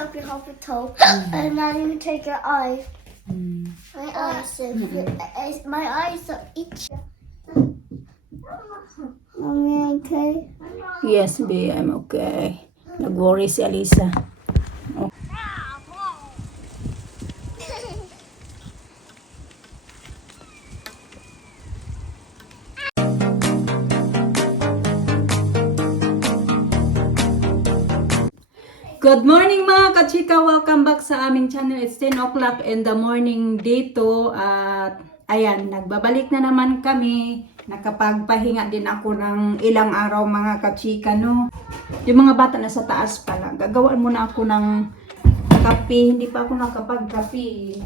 up your hospital, and then you take your eye. My eyes, my eyes are itchy. Mommy, okay? Yes, B, I'm okay. Nag-worry si Alisa. Good morning mga kachika! Welcome back sa aming channel. It's 10 o'clock in the morning dito at ayan, nagbabalik na naman kami. Nakapagpahinga din ako ng ilang araw mga kachika, no? Yung mga bata na sa taas pala. Gagawin muna ako ng kape. Hindi pa ako nakapagkape.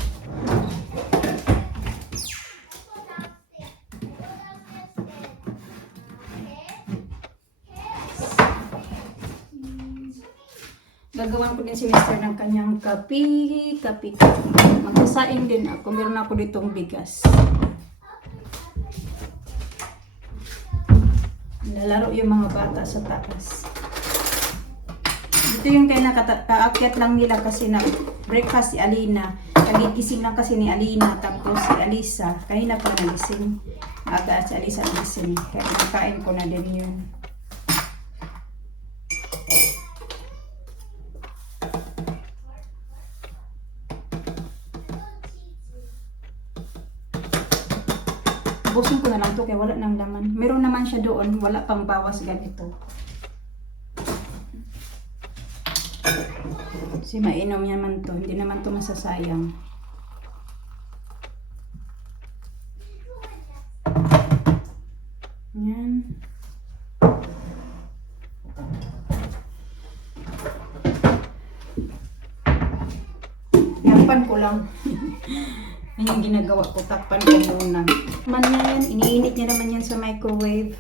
Gagawan ko din si Mr. ng kanyang kape. Magsasaing din ako. Meron ako ditong bigas. Lalaro yung mga bata sa taas. Ito yung kaya nakaakyat lang nila kasi na breakfast si Alina. Kagigising lang kasi ni Alina. Tapos si Alisa. Kanina pa nagising. Aga si Alisa nagising. Kaya nakain ko na din yun. Ubusin ko na lang to kaya wala nang laman. Meron naman siya doon, wala pang bawas ganito. Kasi mainom naman to, hindi naman to masasayang. Yan. Yakpan ko lang. Yan yung ginagawa ko, takpan ko muna. Man yan, iniinit niya naman yan sa microwave.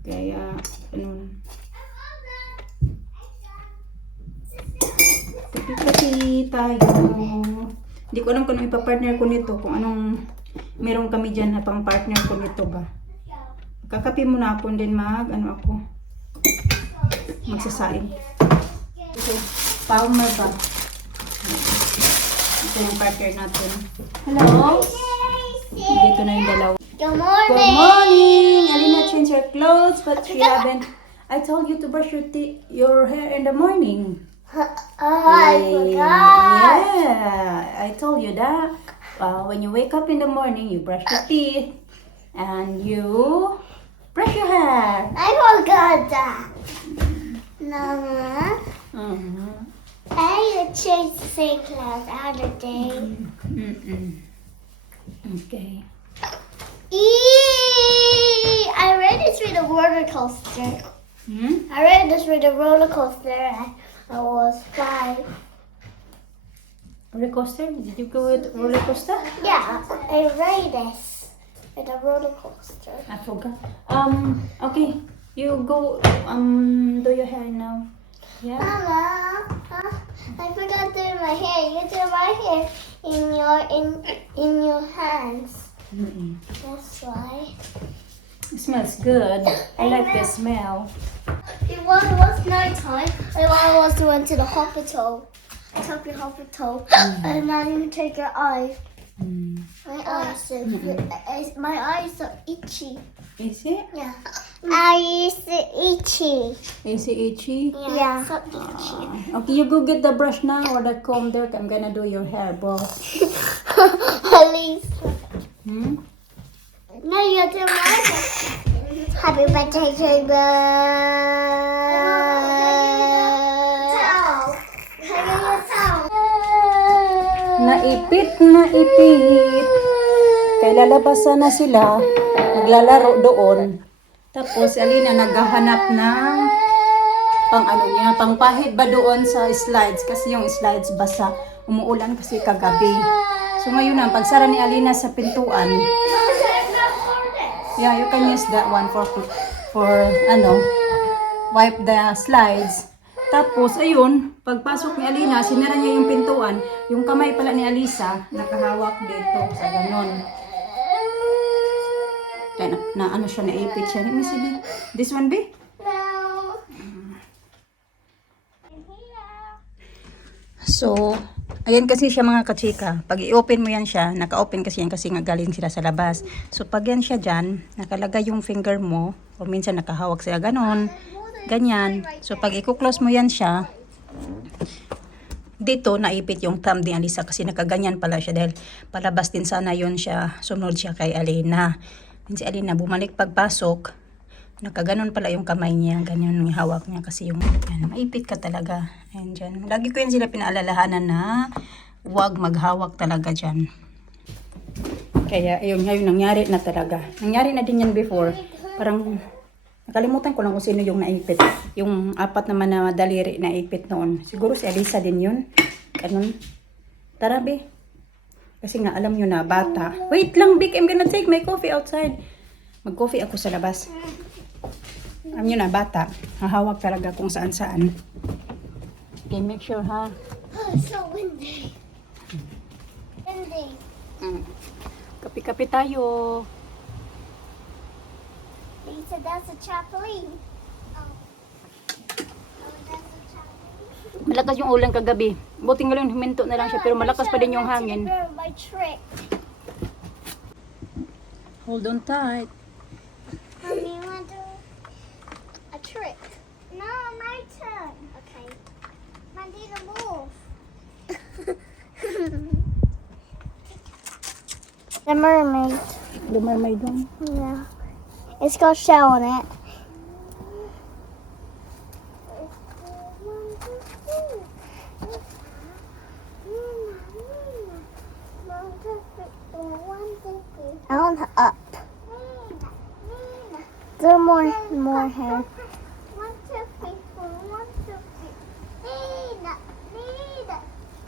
Kaya, Kasi tayo. Hindi ko alam kung anong ipapartner ko nito, kung anong meron kami dyan na pang partner ko nito ba. Kakape muna ako din magsasaing. Okay, Palmer ba? Ito yung partner natin. Hello? Dito na yung dalawa. Good morning. Good morning! Alina changed her clothes but she haven't. I told you to brush your hair in the morning. I forgot. Yeah, I told you that. When you wake up in the morning, you brush your teeth and you brush your hair. I forgot that. Mama, I changed the same class other day. Okay. I read this with a roller coaster. I read this with a roller coaster. I was 5. Roller coaster? Did you go with roller coaster? Yeah, I read this with a roller coaster. I forgot. Okay. You go do your hair now. Yeah. Mama, I forgot to do my hair. You do my hair in your hands. That's why. It smells good. I like the smell. It was nighttime. I was went to the hospital. I took your hospital, and then you take your eye. My eyes are itchy. Is it? Yeah. Eyes are itchy. Is it itchy? Yeah. So itchy. Okay, you go get the brush now or the comb there. I'm gonna do your hair, boss. At least. No, you do my hair. Happy birthday to you. Naipit. Kaya lalabasan na sila. Naglalaro doon. Tapos Alina naghahanap ng pangpahid ba doon sa slides. Kasi yung slides basa. Umuulan kasi kagabi. So ngayon na, pagsara ni Alina sa pintuan. Yeah, you can use that one for wipe the slides. Tapos, ayun, pagpasok ni Alina, sinara niya yung pintuan. Yung kamay pala ni Alisa, nakahawak dito sa ganon. Kaya na siya, naipit siya. Let me see, B. This one, B? No. So, ayan kasi siya mga kachika. Pag i-open mo yan siya, naka-open kasi yan kasi nga galing sila sa labas. So, pag yan siya dyan, nakalagay yung finger mo, o minsan nakahawak sila ganon, ganyan. So, pag i-close mo yan siya, dito naipit yung thumb ni Alisa kasi nakaganyan pala siya dahil palabas din sana yun siya, sunod siya kay Alina. And si Alina bumalik pagpasok, nakaganon pala yung kamay niya, ganyan yung hawak niya kasi yung yan, maipit ka talaga. Ayan dyan. Lagi ko yan sila pinaalalahanan na huwag maghawak talaga dyan. Kaya ayun, ngayon nangyari na talaga. Nangyari na din yan before. Parang nakalimutan ko lang kung sino yung naipit. Yung apat naman na daliri naipit noon. Siguro si Alisa din yun. Ganun. Tara, be. Kasi nga alam nyo na, bata. Wait lang, Vic. I'm gonna take my coffee outside. Mag-coffee ako sa labas. Alam nyo na, bata. Hahawak talaga kung saan-saan. Okay, make sure ha. Oh, it's so windy. Windy. Kapi-kapi tayo. Lisa, that's a trampoline. Oh. Oh, that's a trampoline. Malakas yung ulan kagabi. Buti nga lang huminto na lang siya pero malakas pa din yung hangin. My trick. Hold on tight. Mommy, you want to do a trick? No, my turn. Okay. Mommy, the move. The mermaid. The mermaid one. Yeah. It's got a shell on it. I want her up. Do more hair.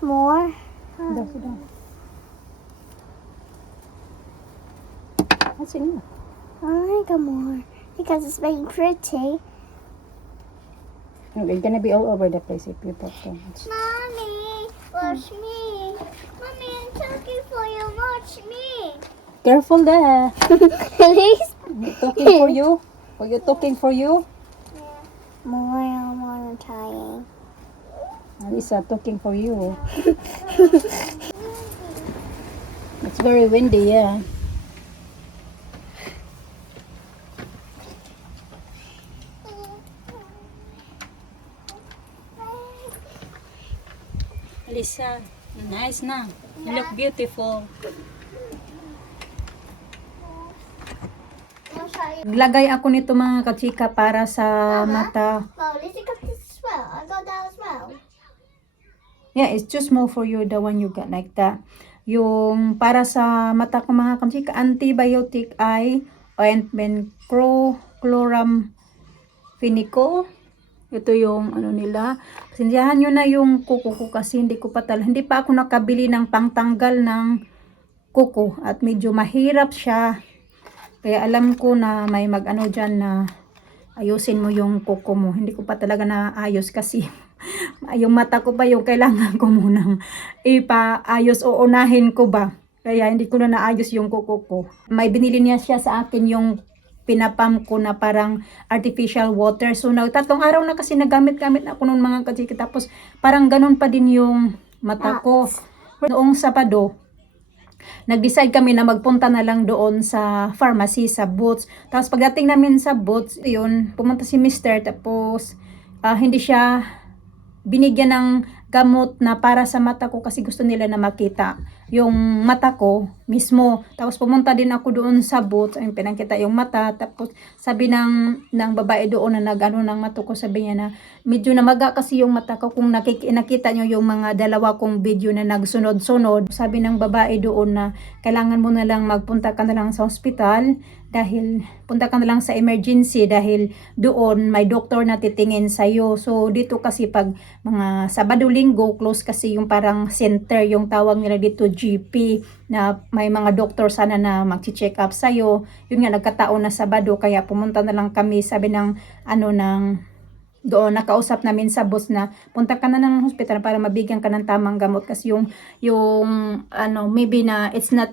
More. That's it. That's enough. I like it more because it's very pretty. It's gonna be all over the place if you put too much. Mommy, watch me. Mommy, I'm talking for you. Watch me. Careful there. Please. Talking for you? Are you talking for you? More trying. Alisa, talking for you. It's very windy, yeah. Alisa, nice na. You look beautiful. I'll show you. Naglagay ako nito mga kachika para sa mata. Well, let's got this as well. I got that as well. Yeah, it's too small for you, the one you got like that. Yung para sa mata ko mga kachika, antibiotic eye ointment chloramphenicol. Ito yung ano nila. Pasindihan nyo na yung kuko ko kasi hindi pa ako nakabili ng pangtanggal ng kuko at medyo mahirap siya. Kaya alam ko na may mag-ano dyan na ayusin mo yung kuko mo. Hindi ko pa talaga naayos kasi yung mata ko pa yung kailangan ko munang ipaayos o unahin ko ba. Kaya hindi ko na naayos yung kuko ko. May binili niya siya sa akin yung pinapam ko na parang artificial water. So, tatlong araw na kasi nagamit-gamit na ako noon mga kachika. Tapos, parang ganun pa din yung mata ko. Noong Sabado, nag-decide kami na magpunta na lang doon sa pharmacy, sa Boots. Tapos, pagdating namin sa Boots, yun, pumunta si Mr. Tapos, hindi siya binigyan ng gamot na para sa mata ko kasi gusto nila na makita yung mata ko mismo. Tapos pumunta din ako doon sa Boots, ay pinakita yung mata. Tapos sabi ng babae doon na nag-ano ng mata ko, sabi niya na medyo namaga kasi yung mata ko. Kung nakita nyo yung mga dalawa kong video na nagsunod-sunod, sabi ng babae doon na kailangan mo na lang magpunta ka na lang sa hospital dahil punta ka na lang sa emergency dahil doon may doktor na titingin sa'yo. So dito kasi pag mga Sabado, Linggo, close kasi yung parang center, yung tawag nila dito GP, na may mga doktor sana na mag-check up sa'yo. Yun nga, nagkataon na Sabado, kaya pumunta na lang kami. Sabi ng doon, nakausap namin sa boss na punta ka na ng hospital para mabigyan ka ng tamang gamot kasi yung maybe na it's not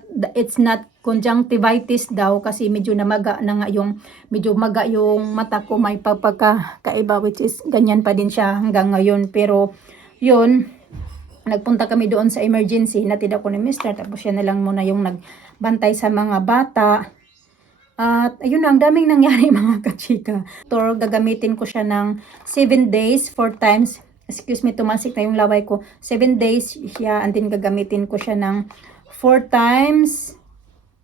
conjunctivitis daw kasi medyo namaga na nga medyo maga yung mata ko, may pagkakaiba which is ganyan pa din siya hanggang ngayon. Pero yun, nagpunta kami doon sa emergency, hinatid ako ni Mr. Tapos siya na lang muna yung nagbantay sa mga bata. At ayun na, ang daming nangyari mga kachika. Tor, gagamitin ko siya ng 7 days, 4 times. Excuse me, tumasik na yung laway ko. 7 days siya, and then gagamitin ko siya ng 4 times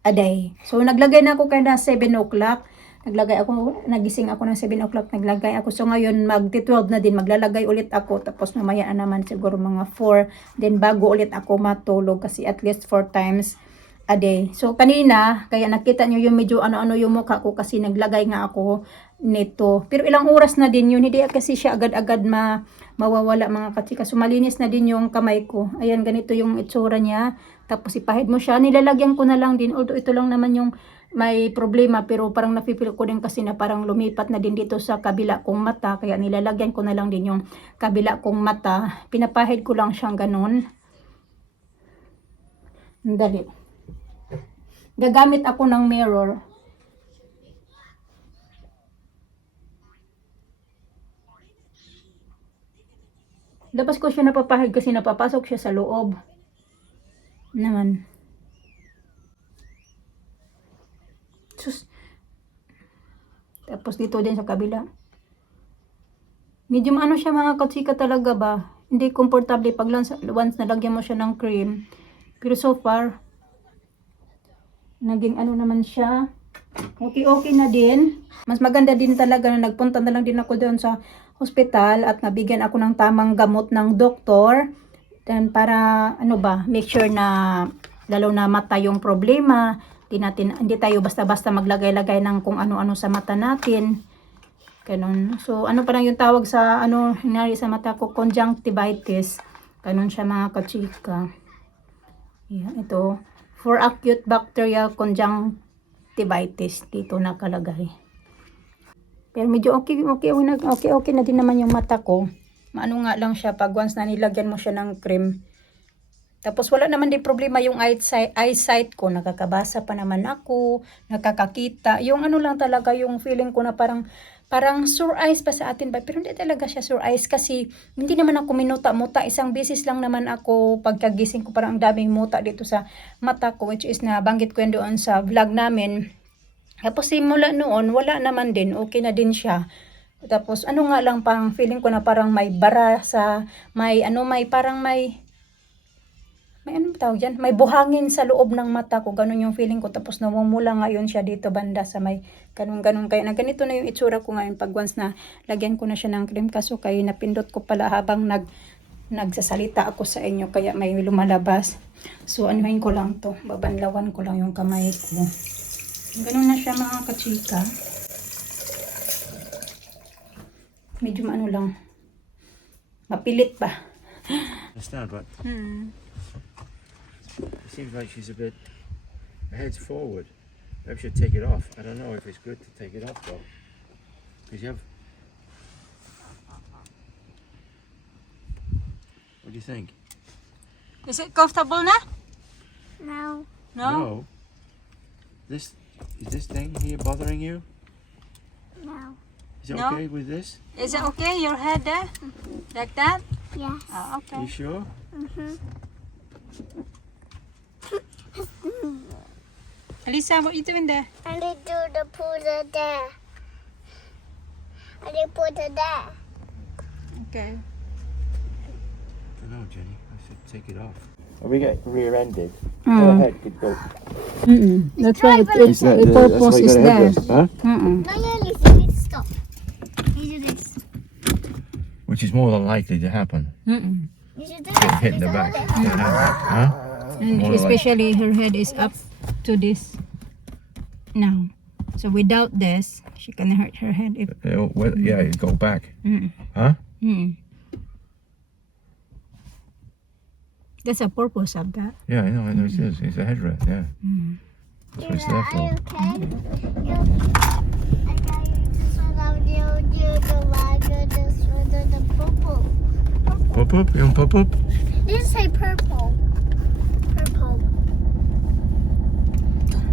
a day. So, naglagay na ako kaya na 7 o'clock. Nagising ako ng 7 o'clock, naglagay ako. So, ngayon, mag-12 na din, maglalagay ulit ako. Tapos, mamaya na naman siguro mga 4. Then, bago ulit ako matulog kasi at least 4 times a day. So, kanina, kaya nakita nyo yung medyo ano-ano yung mukha ko kasi naglagay nga ako nito. Pero ilang oras na din yun, hindi kasi siya agad-agad mawawala mga kachika. So, malinis na din yung kamay ko. Ayan, ganito yung itsura niya. Tapos, ipahid mo siya. Nilalagyan ko na lang din. Although, ito lang naman yung may problema, pero parang napipil ko din kasi na parang lumipat na din dito sa kabila kong mata, kaya nilalagyan ko na lang din yung kabila kong mata. Pinapahid ko lang siyang ganun. Dali. Gagamit ako ng mirror. Labas ko siya napapahid kasi napapasok siya sa loob. Naman. Sus. Tapos dito din sa kabila. Medyo ano siya mga katsika talaga ba? Hindi komportable pag once nalagyan mo siya ng cream. Pero so far, naging ano naman siya. Okay na din. Mas maganda din talaga na nagpunta na lang din ako doon sa hospital at nabigyan ako ng tamang gamot ng doktor. Then para ano ba, make sure na lalo na mata yung problema. Hindi tayo basta-basta maglagay-lagay ng kung ano-ano sa mata natin. Ganun. So, ano parang yung tawag sa ano nangyari sa mata ko? Conjunctivitis. Ganun siya mga kachika. Yeah, ito. For acute bacterial conjunctivitis. Dito nakalagay. Pero medyo okay na din naman yung mata ko. Maano nga lang siya pag once na nilagyan mo siya ng cream. Tapos wala naman din problema yung eyesight ko. Nakakabasa pa naman ako, nakakakita. Yung ano lang talaga yung feeling ko na parang sore eyes pa sa atin ba. Pero hindi talaga siya sore eyes kasi hindi naman ako minuta-muta. Isang beses lang naman ako pagkagising ko parang ang daming muta dito sa mata ko. Which is na banggit ko yun doon sa vlog namin. Tapos simula noon wala naman din. Okay na din siya. Tapos ano nga lang parang feeling ko na parang may bara sa anong tawag dyan? May buhangin sa loob ng mata ko. Ganun yung feeling ko. Tapos namumula ngayon siya dito banda sa may ganun. Kaya na ganito na yung itsura ko ngayon. Pag once na lagyan ko na siya ng cream. Kaso kayo napindot ko pala habang nagsasalita ako sa inyo. Kaya may lumalabas. So anuhin ko lang to. Babanlawan ko lang yung kamay ko. Ganun na siya mga kachika. Medyo maano lang. Mapilit ba? Understand, right? It seems like she's a bit. Her head's forward. Maybe she'll take it off. I don't know if it's good to take it off though. Because you have. What do you think? Is it comfortable na? No. No? Is this thing here bothering you? No. Is it No. okay with this? Is it okay? Your head there? Like that? Yes. Oh, okay. You sure? Alisa, what are you doing there? I need to do the put there. I need to put it there. Okay. I don't know, Jenny. I should take it off. Are we getting rear-ended? Mm. Go ahead, kid, go. That's why the purpose is there. Huh? No, you need to stop. You do this. Which is more than likely to happen. You should do Get this. hit in the back. Huh? And More like- especially her head is up to this now. So without this, she can hurt her head. If, Yeah, you go back. mm, Huh? mm. That's the purpose of that. Yeah, I know it is. It's a headrest, yeah. That's what it's there for. Are you okay? I got you this one. I'll do the lager, this one, the purple. Pop up? You want pop up? This say purple. Purple. Okay.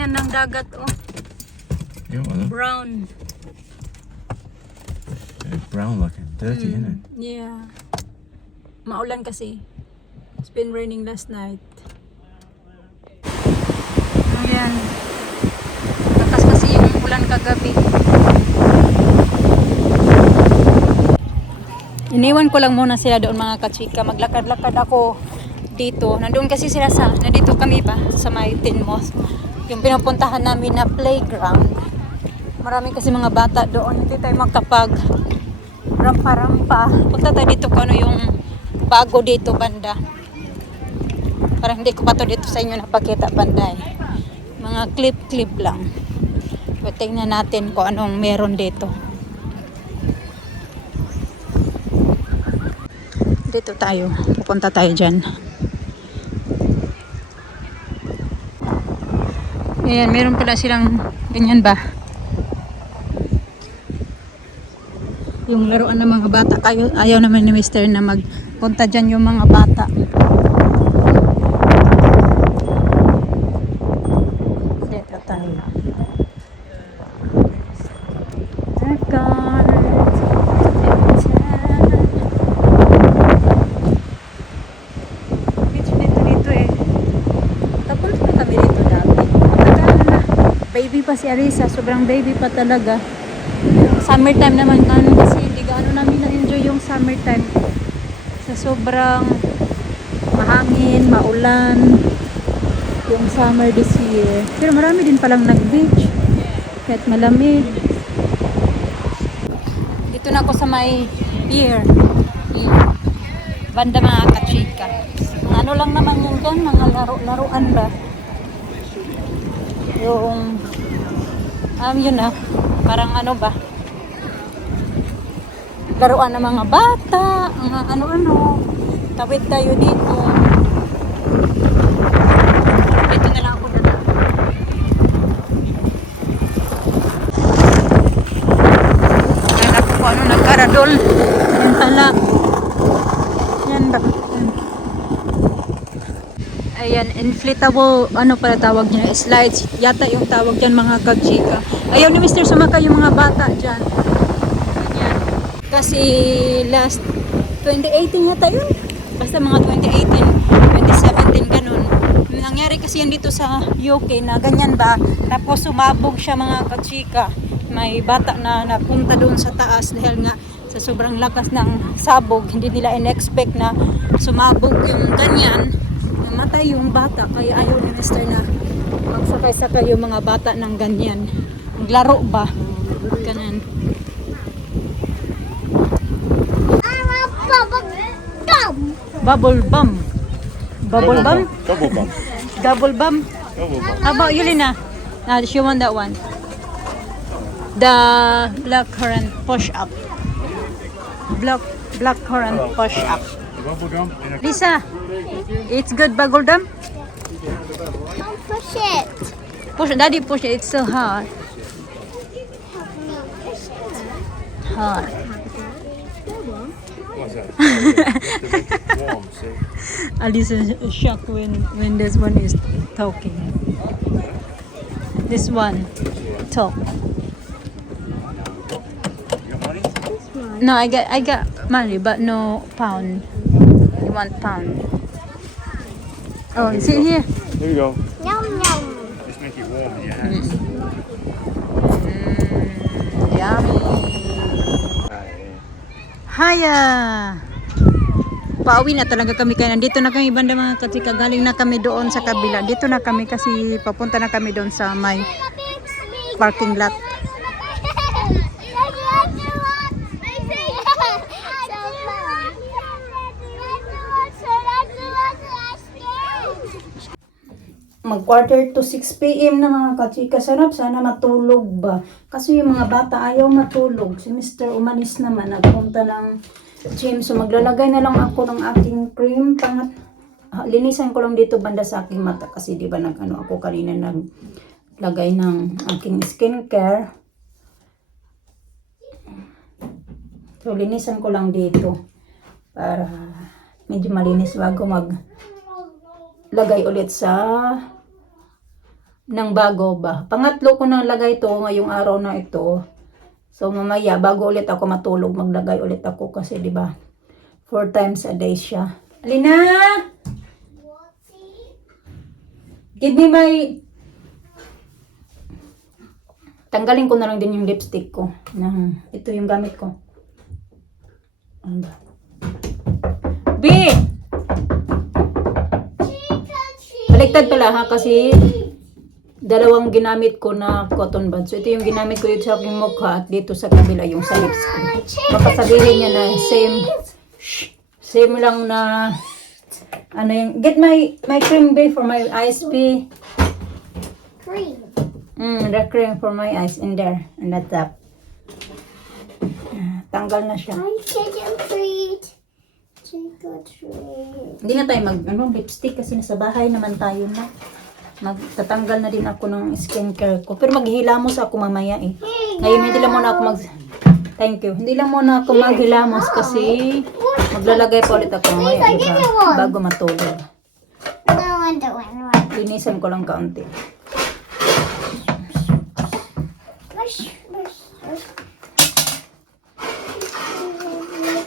yan ng dagat, oh. You want them? Brown. It's brown looking, dirty, isn't it? Yeah. Maulan kasi. It's been raining last night. Ayan. Lakas kasi yung ulan kagabi. Iniwan ko lang muna sila doon mga kachika. Maglakad-lakad ako dito. Nandoon kasi sila nandito kami ba sa may Tinmos. Yung pinupuntahan namin na playground. Marami kasi mga bata doon. Hindi tayo magkapag rampa-rampa. Punta tayo dito kung ano yung bago dito banda. Parang hindi ko pa to dito sa inyo napakita banda eh. Mga clip-clip lang. But tingnan natin kung anong meron dito. Dito tayo. Pupunta tayo dyan. Ayan, meron pala silang ganyan ba? Yung laruan ng mga bata. Ayaw naman ni Mr. na magpunta dyan yung mga bata. Dito tayo. Beach dito eh. Tapunta na kami dito dati. Matagal na. Baby pa si Arisa. Sobrang baby pa talaga. Summertime naman kasi hindi gaano namin na-enjoy yung summertime sa sobrang mahangin, maulan yung summer this year. Pero marami din palang nag-beach kahit malamig. Dito na ako sa may pier. Banda mga kachika. Ano lang naman yun dyan, mga laruan ba? Yung yun na, parang ano ba? Laruan ng mga bata, mga ano-ano. Tawid tayo dito. Dito na lang ako dadaan. Anak ko ano, nagkaradol. Yan pala. Yan ba? Ayan, inflatable, ano pala tawag niya? Slides. Yata yung tawag dyan mga kachika. Ayaw ni Mr. sumakay yung mga bata dyan. Kasi last 2018 yata yun. Basta mga 2018, 2017 ganun. Nangyari kasi yan dito sa UK na ganyan ba. Tapos sumabog siya mga kachika. May bata na napunta doon sa taas dahil nga sa sobrang lakas ng sabog. Hindi nila in-expect na sumabog yung ganyan. Namatay yung bata. Kaya ayaw ni Mr. na magsakay-sakay yung mga bata ng ganyan. Maglaro ba? Ganun. Bubble bum. Bubble bum? Double bum. Double bum? Double bum. How about Yulina? She want that one. The black currant push up. Black currant push up. Bubble gum in a Lisa, it's good bubble gum? Don't push it. Push, Daddy push it. It's so hard. Hard. what's that? To make it warm, see? Alice is shocked when this one is talking. This one talk. You got money? No, I got money, but no pound. You want pound? Oh, sit here. Here you go. Yum yum. Just make it warm in your hands. Yummy. Right, yeah. Haya. Pauwi na talaga kami kaya nandito na kami banda mga kachika. Galing na kami doon sa kabila. Dito na kami kasi papunta na kami doon sa may parking lot. Mag quarter to 6 p.m. na mga kachika. Sarap sana matulog ba? Kasi yung mga bata ayaw matulog. Si Mr. Umanis naman nagpunta ng gym. So maglalagay na lang ako ng aking cream. Linisan ko lang dito banda sa aking mata. Kasi di ba nag-ano ako kanina naglagay ng aking skincare. So linisan ko lang dito. Para medyo malinis bago maglagay ulit sa ng bago ba. Pangatlo ko na lagay ito ngayong araw na ito. So mamaya bago ulit ako matulog maglagay ulit ako kasi 'di ba 4 times a day siya. Alina! Give me my... Tanggalin ko na lang din yung lipstick ko. Ito yung gamit ko. Ano ba? B! Baliktad pala ha kasi dalawang ginamit ko na cotton buds. So ito yung ginamit ko dito sa aking mukha at dito sa kabila yung sa lips ko. Baka sabihin niya na same lang na ano yung get my cream bay for my eyes B. Cream. The cream for my eyes in there in the top. Tanggal na siya. I take a treat. Take a treat. Hindi na tayo lipstick kasi nasa bahay naman tayo na. Magtatanggal na din ako ng skincare ko. Pero maghihilamos ako mamaya eh. Ngayon hindi lang muna ako Thank you. Hindi lang muna ako maghilamos kasi maglalagay pa ulit ako mamaya, diba? Bago matulog. No, I don't want one. Linisan ko lang kaunti. Brush.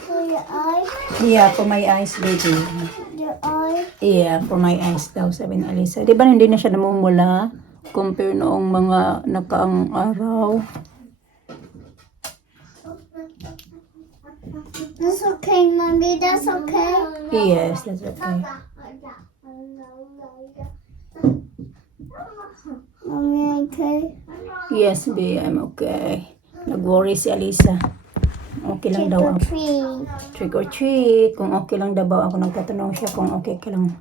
For your eye. Yeah, for my eyes, baby. Your eye. Yeah, for my eyes daw, sabi ni Alisa. Di ba hindi na siya namumula compare noong mga nakaang araw? That's okay, Mommy. That's okay. Yes, that's okay. Mommy, okay? Yes, babe, I'm okay. Nag-worry si Alisa. Okay lang Trick daw or ako. treat. Trick or treat. Kung okay lang daw ako. Nagtatanong siya kung okay ka lang.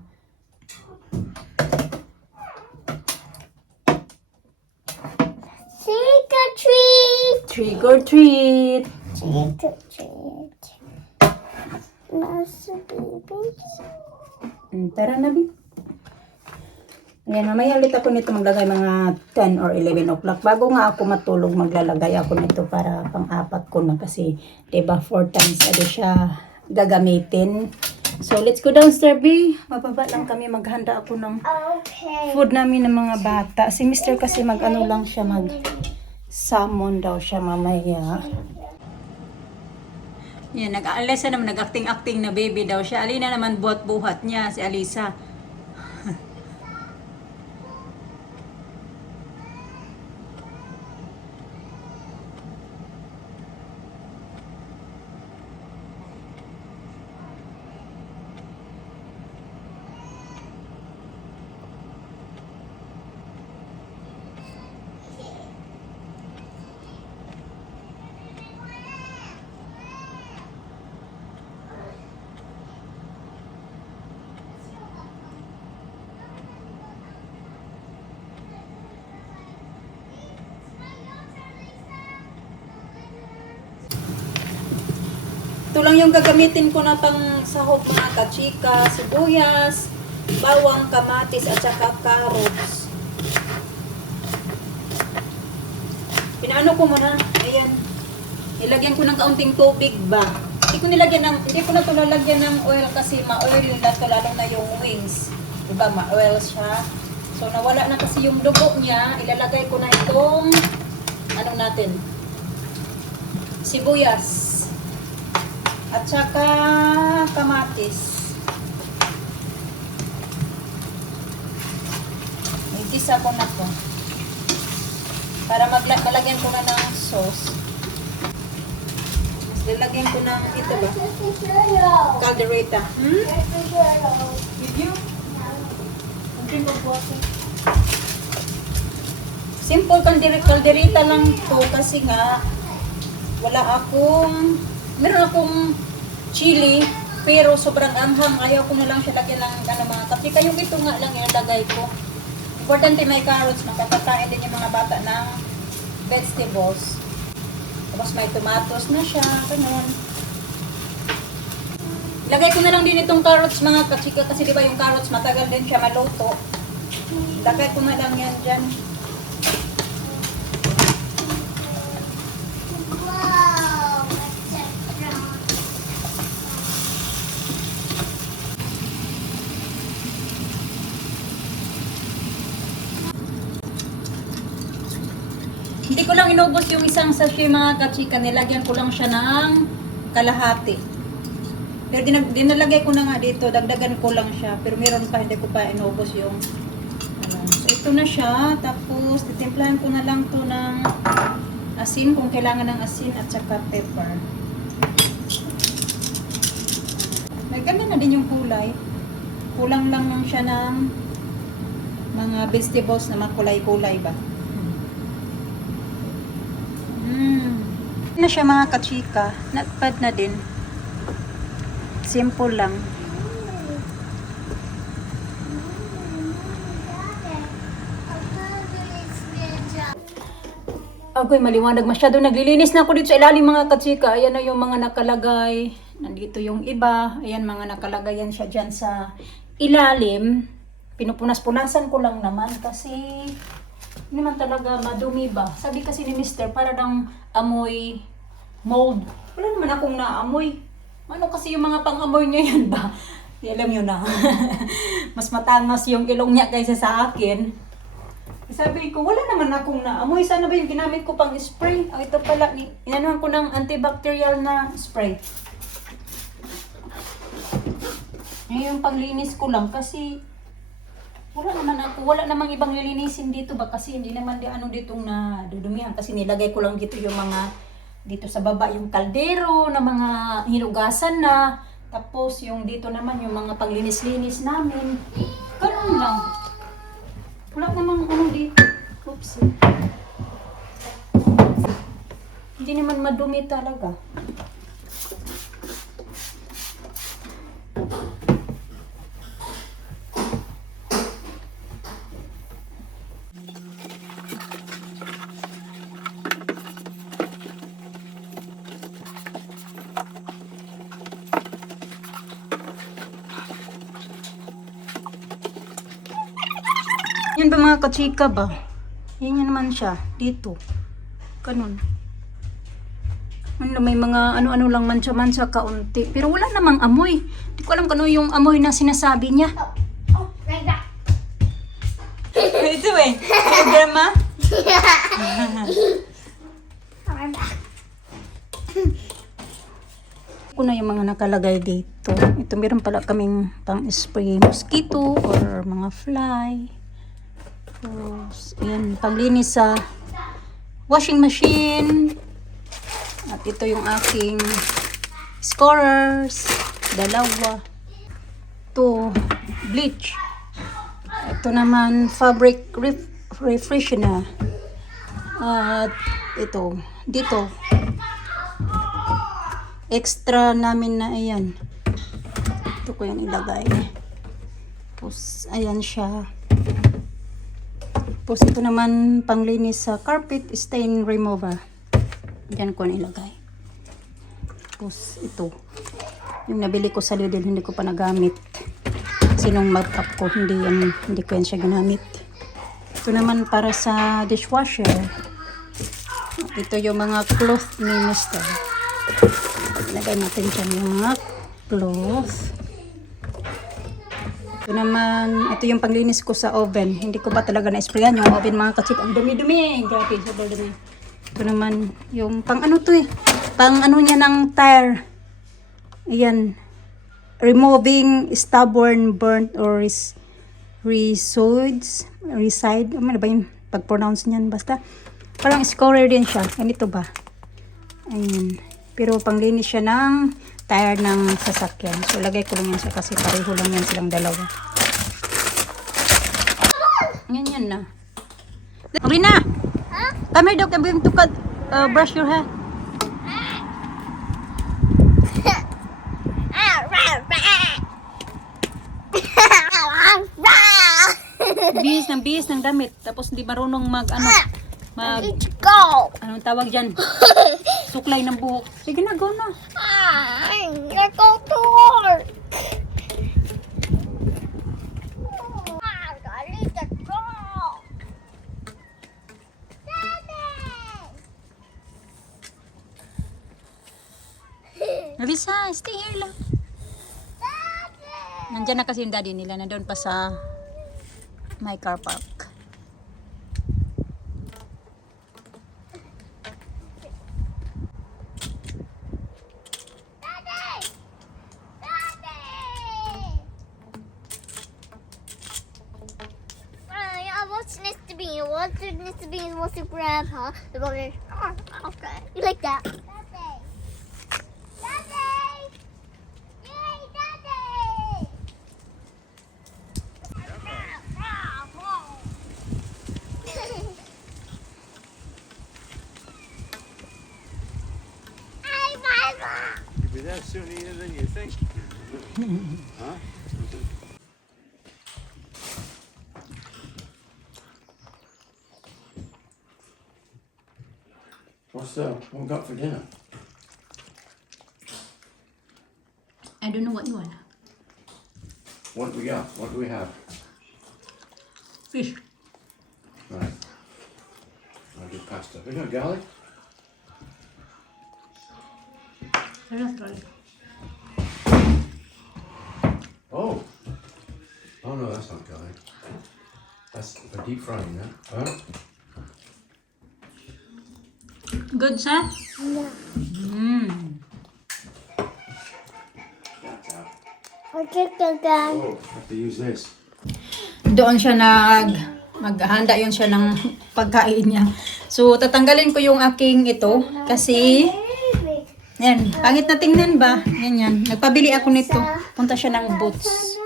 Trick or treat. Trick or treat. Trick or treat. Nasa babies. Tara na, babe. Ayan, mamaya ulit ako nito maglagay mga 10 or 11 o'clock. Bago nga ako matulog, maglalagay ako nito para pang-apat ko na kasi, diba, 4 times a day siya gagamitin. So, let's go downstairs, B. Mababa lang kami, maghanda ako ng Okay. food namin ng mga bata. Si Mr. kasi mag-ano lang siya, mag-salmon daw siya mamaya. Yan, Alisa naman, nag-acting-acting na baby daw siya. Alina naman buhat-buhat niya, si Alisa. Ito lang yung gagamitin ko na pang sahog mga kachika, sibuyas, bawang, kamatis, at saka carrots. Pinaano ko muna, ayan. Nilagyan ko ng kaunting tubig ba. Hindi ko na ito lalagyan ng oil kasi ma-oil yung lato, lalo na yung wings. Diba, ma-oil siya. So, nawala na kasi yung dugo niya. Ilalagay ko na itong, ano natin, sibuyas. At saka kamatis. Igisa ko na to. Para malagyan ko na ng sauce. Mas lalagyan ko ng ito ba? Caldereta. Did you? Drink of water. Simple caldereta lang to kasi nga wala akong meron akong chili, pero sobrang anghang. Ayaw ko na lang siya lagyan ng mga kapika. Yung ito nga lang ilalagay ko. Importante may carrots. Makakakain din yung mga bata ng vegetables. Tapos may tomatoes na siya. Ganun. Lagay ko na lang din itong carrots mga kachika. Kasi diba yung carrots matagal din siya maluto. Lagay ko na lang yan dyan. Hindi ko lang inubos yung isang sachet mga kachika. Nilagyan ko lang siya ng kalahati. Pero dinalagay ko na nga dito. Dagdagan ko lang siya. Pero meron pa, hindi ko pa inubos yung ano. So ito na siya. Tapos titimplahan ko na lang to ng asin kung kailangan ng asin at saka pepper. May ganda na din yung kulay. Kulang lang siya ng mga vegetables na makulay-kulay ba. Na siya mga kachika. Not bad na din. Simple lang. Agoy, maliwanag masyado. Naglilinis na ako dito sa ilalim mga kachika. Ayan na yung mga nakalagay. Nandito yung iba. Ayan, mga nakalagay yan siya dyan sa ilalim. Pinupunas-punasan ko lang naman kasi hindi naman talaga madumi ba. Sabi kasi ni Mister, para daw amoy mold. Wala naman akong naamoy. Ano kasi yung mga pang-amoy niya yan ba? Alam nyo na. Mas matangas yung ilong niya kaysa sa akin. Sabi ko, wala naman akong naamoy. Sana ba yung ginamit ko pang spray? Oh, ito pala. Inanuhan ko ng antibacterial na spray. Ngayon, paglinis ko lang kasi wala namang ibang lilinisin dito ba kasi hindi naman ditong na dudumihan kasi nilagay ko lang dito yung mga dito sa baba yung kaldero na mga hinugasan na tapos yung dito naman yung mga paglinis-linis namin. Ganun lang. Wala namang ano dito. Oops. Hindi naman madumi talaga. Yan ba mga kachika ba? Yan naman siya. Dito. Ganun. Ano, may mga ano-ano lang mancha-mancha kaunti. Pero wala namang amoy. Hindi ko alam kung ano yung amoy na sinasabi niya. Oh, like that. Ito eh. Hey, grandma? Ito na yung mga nakalagay dito. Ito meron pala kaming pang-spray mosquito or mga fly. Tapos, ayan, panglinis sa washing machine. At ito yung aking scorers. Dalawa. Ito, bleach. Ito naman, fabric refreshener. At ito, dito. Extra namin na ayan. Ito ko yung ilagay. Tapos, ayan siya. Tapos ito naman panglinis sa carpet stain remover. Diyan ko nilagay. Tapos ito. Yung nabili ko sa Lidl, hindi ko pa nagamit. Sinong mop-up ko, hindi ko yan siya ginamit. Ito naman para sa dishwasher. Ito yung mga cloth ni Mister. Ilagay natin dyan yung mga cloth. Ito naman, ito yung panglinis ko sa oven. Hindi ko pa talaga na-sprayan yung oven mga kachik. Ang dumi-dumi. Grabe, sobrang dumi. Ito naman, yung pang ano to eh. Pang ano niya ng tire. Ayan. Removing stubborn, burnt, or resides. Ano ba yung pag-pronounce niyan? Basta, parang scorer din siya. Ganito ba? Ayan. Pero panglinis siya ng tire ng sasakyan. So, lagay ko lang yan siya kasi pareho lang yan silang dalawa. Yan na. Rina! Come here, Doc. I'm going to brush your hair. Bihis ng damit. Tapos hindi marunong Let's go. anong tawag dyan? Suklay ng buhok. Sige na, go na. Let's go to work. Let's go. Alisa, stay here lang. Nandyan na kasi yung daddy nila. Nandun pa sa my car park. Mr. Bean? What's Mr. Bean? What's your grandpa? The brother. Okay. You like that? Daddy. Daddy. Yay, Daddy. You'll be there sooner than you think. Huh? What we got for dinner? I don't know what you want. What do we got? What do we have? Fish. Right. I'll do pasta. We got garlic? Oh. Oh no, that's not garlic. That's for deep frying, that. Huh? Good, sir? Yeah. That's out. I'll take the gun. Oh, have to use this. Doon siya maghahanda yun siya ng pagkain niya. So, tatanggalin ko yung aking ito kasi yan, pangit na tingnan ba? Yan. Nagpabili ako nito. Punta siya ng Boots.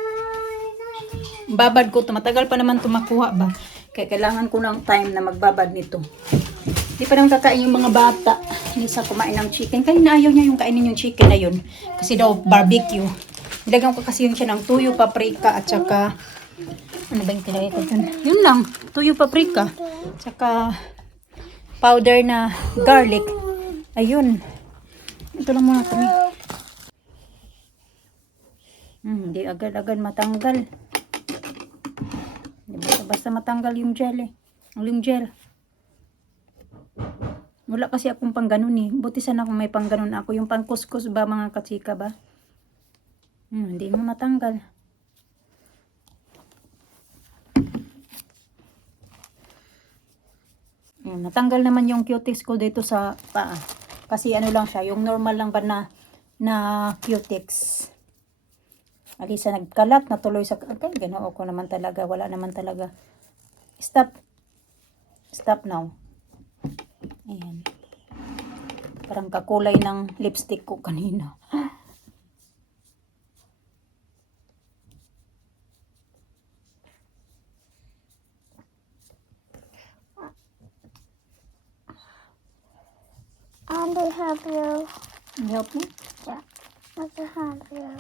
Babad ko, matagal pa naman tumakuha ba? Kaya kailangan ko ng time na magbabad nito. Hindi pa naman kakain yung mga bata. Hindi sa kumain ng chicken. Kanina ayaw niya yung kainin yung chicken na yun. Kasi daw barbecue. Nilagyan ko kasi yun siya ng tuyo, paprika, at saka ano ba yung tinagay ko dyan? Yun lang, tuyo, paprika. At saka powder na garlic. Ayun. Ito lang muna kami. Hindi agad-agad matanggal. Hindi basta matanggal yung gel eh. Yung gel. Wala kasi akong pang ganun eh. Buti sana kung may pang ganun ako. Yung pang kuskus ba mga katsika ba? Hindi mo matanggal. Natanggal naman yung cutex ko dito sa paa. Kasi ano lang siya, yung normal lang ba na cutex. Alisa nagkalat, natuloy sa... Okay, ginoo ko naman talaga. Wala naman talaga. Stop. Stop now. Ayan. Parang kakulay ng lipstick ko kanina. And I have you. Help me? Yeah. I have you.